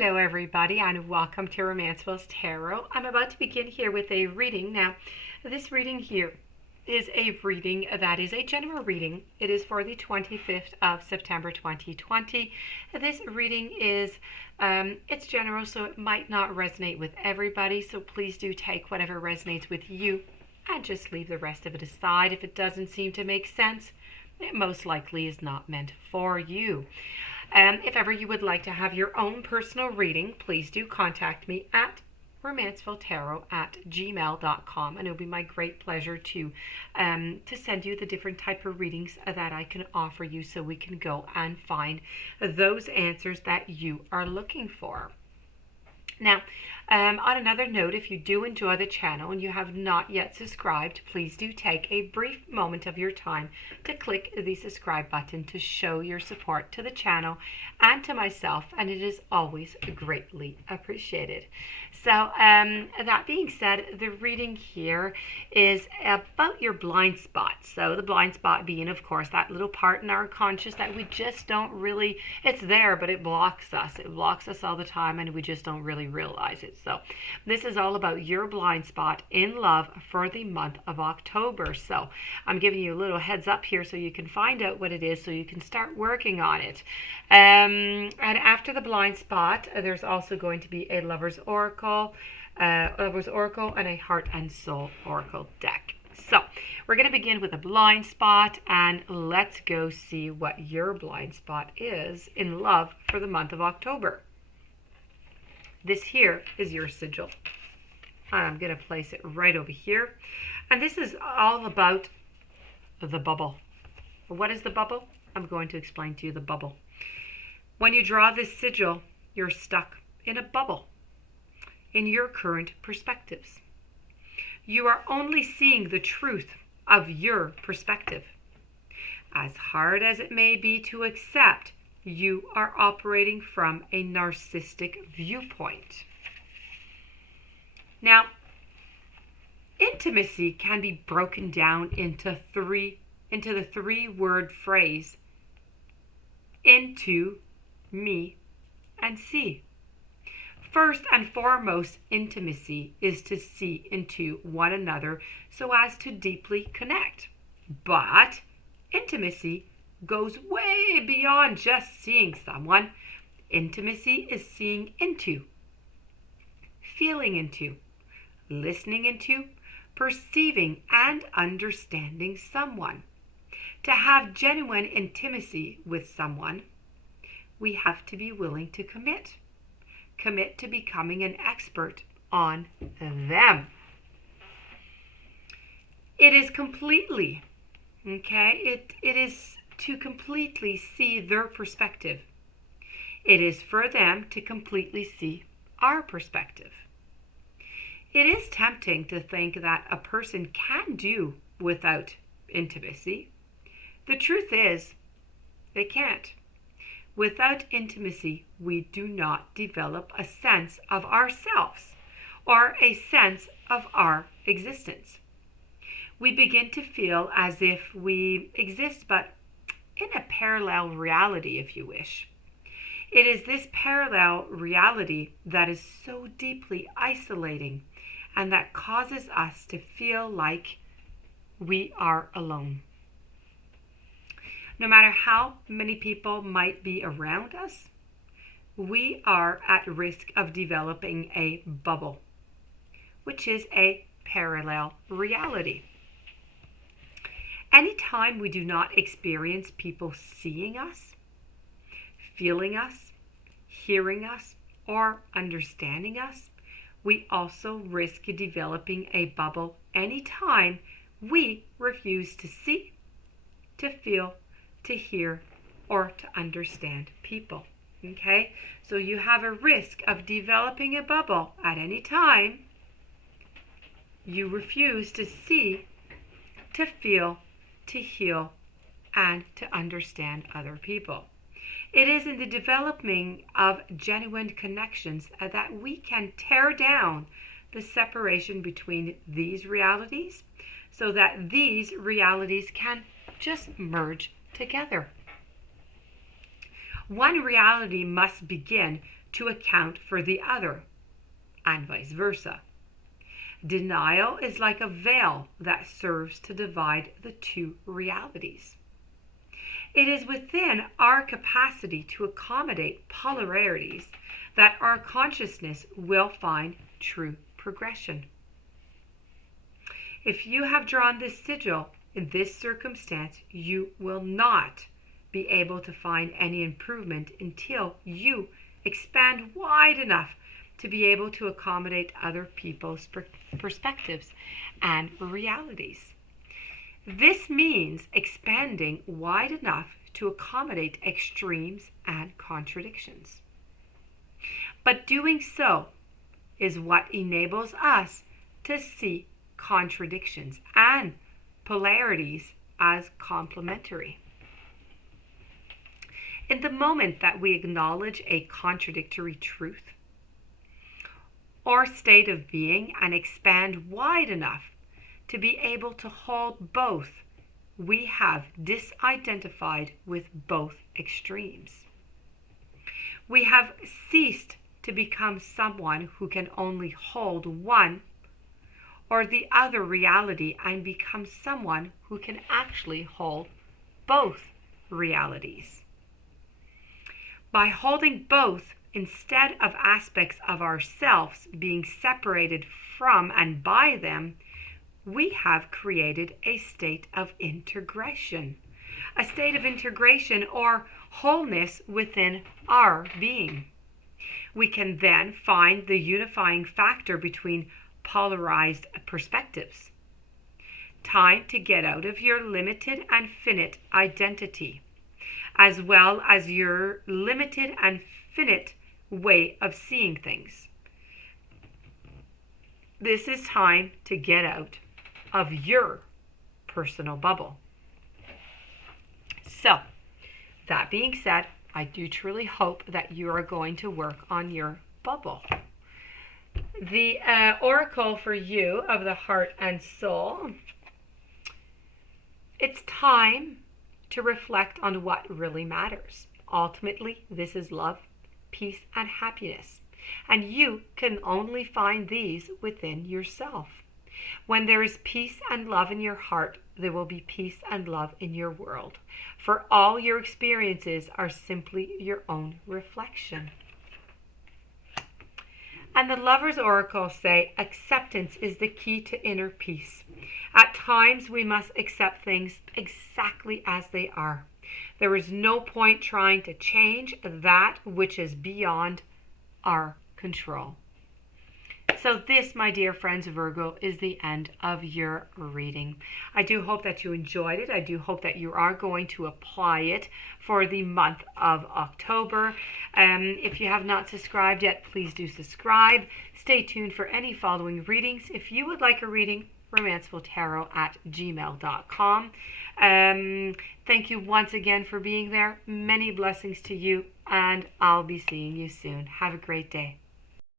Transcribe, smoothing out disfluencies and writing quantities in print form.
Hello everybody and welcome to Romancefull's Tarot. I'm about to begin here with a reading. Now, this reading here is a reading that is a general reading. It is for the 25th of September 2020. This reading is, it's general, so it might not resonate with everybody. So please do take whatever resonates with you and just leave the rest of it aside. If it doesn't seem to make sense, it most likely is not meant for you. If ever you would like to have your own personal reading, please do contact me at romancefulltarot@gmail.com, and it'll be my great pleasure to send you the different type of readings that I can offer you, so we can go and find those answers that you are looking for. Now, on another note, if you do enjoy the channel and you have not yet subscribed, please do take a brief moment of your time to click the subscribe button to show your support to the channel and to myself, and it is always greatly appreciated. So that being said, the reading here is about your blind spot. So the blind spot being, of course, that little part in our conscious that we just don't really, it's there, but it blocks us. It blocks us all the time and we just don't really realize it. So this is all about your blind spot in love for the month of October. So I'm giving you a little heads up here so you can find out what it is, so you can start working on it. And after the blind spot, there's also going to be a Lover's Oracle, and a Heart and Soul Oracle deck. So we're going to begin with a blind spot, and let's go see what your blind spot is in love for the month of October. This here is your sigil. I'm going to place it right over here. And this is all about the bubble. What is the bubble? I'm going to explain to you the bubble. When you draw this sigil, you're stuck in a bubble in your current perspectives. You are only seeing the truth of your perspective. As hard as it may be to accept, you are operating from a narcissistic viewpoint. Now, intimacy can be broken down into the three-word phrase, into, me, and see. First and foremost, intimacy is to see into one another so as to deeply connect. But intimacy goes way beyond just seeing someone. Intimacy is seeing into, feeling into, listening into, perceiving and understanding someone. To have genuine intimacy with someone, we have to be willing to commit. Commit to becoming an expert on them. It is completely, it is to completely see their perspective. It is for them to completely see our perspective. It is tempting to think that a person can do without intimacy. The truth is, they can't. Without intimacy, we do not develop a sense of ourselves or a sense of our existence. We begin to feel as if we exist, but in a parallel reality, if you wish. It is this parallel reality that is so deeply isolating and that causes us to feel like we are alone. No matter how many people might be around us, we are at risk of developing a bubble, which is a parallel reality. Anytime we do not experience people seeing us, feeling us, hearing us, or understanding us, we also risk developing a bubble anytime we refuse to see, to feel, to hear, or to understand people. Okay? So you have a risk of developing a bubble at any time you refuse to see, to feel, to heal, and to understand other people. It is in the developing of genuine connections that we can tear down the separation between these realities so that these realities can just merge together. One reality must begin to account for the other, and vice versa. Denial is like a veil that serves to divide the two realities. It is within our capacity to accommodate polarities that our consciousness will find true progression. If you have drawn this sigil in this circumstance, you will not be able to find any improvement until you expand wide enough to be able to accommodate other people's perspectives and realities. This means expanding wide enough to accommodate extremes and contradictions. But doing so is what enables us to see contradictions and polarities as complementary. In the moment that we acknowledge a contradictory truth or state of being and expand wide enough to be able to hold both, we have disidentified with both extremes. We have ceased to become someone who can only hold one or the other reality and become someone who can actually hold both realities. By holding both instead of aspects of ourselves being separated from and by them, we have created a state of integration. A state of integration or wholeness within our being. We can then find the unifying factor between polarized perspectives. Time to get out of your limited and finite identity, as well as your limited and finite way of seeing things. This is time to get out of your personal bubble. So, that being said, I do truly hope that you are going to work on your bubble. The oracle for you of the heart and soul, it's time to reflect on what really matters. Ultimately, this is love, peace, and happiness. And you can only find these within yourself. When there is peace and love in your heart, there will be peace and love in your world. For all your experiences are simply your own reflection. And the Lover's Oracle say, acceptance is the key to inner peace. At times we must accept things exactly as they are. There is no point trying to change that which is beyond our control. So this, my dear friends, Virgo, is the end of your reading. I do hope that you enjoyed it. I do hope that you are going to apply it for the month of October. If you have not subscribed yet, please do subscribe. Stay tuned for any following readings. If you would like a reading, romancefulltarot@gmail.com. Thank you once again for being there. Many blessings to you, and I'll be seeing you soon. Have a great day.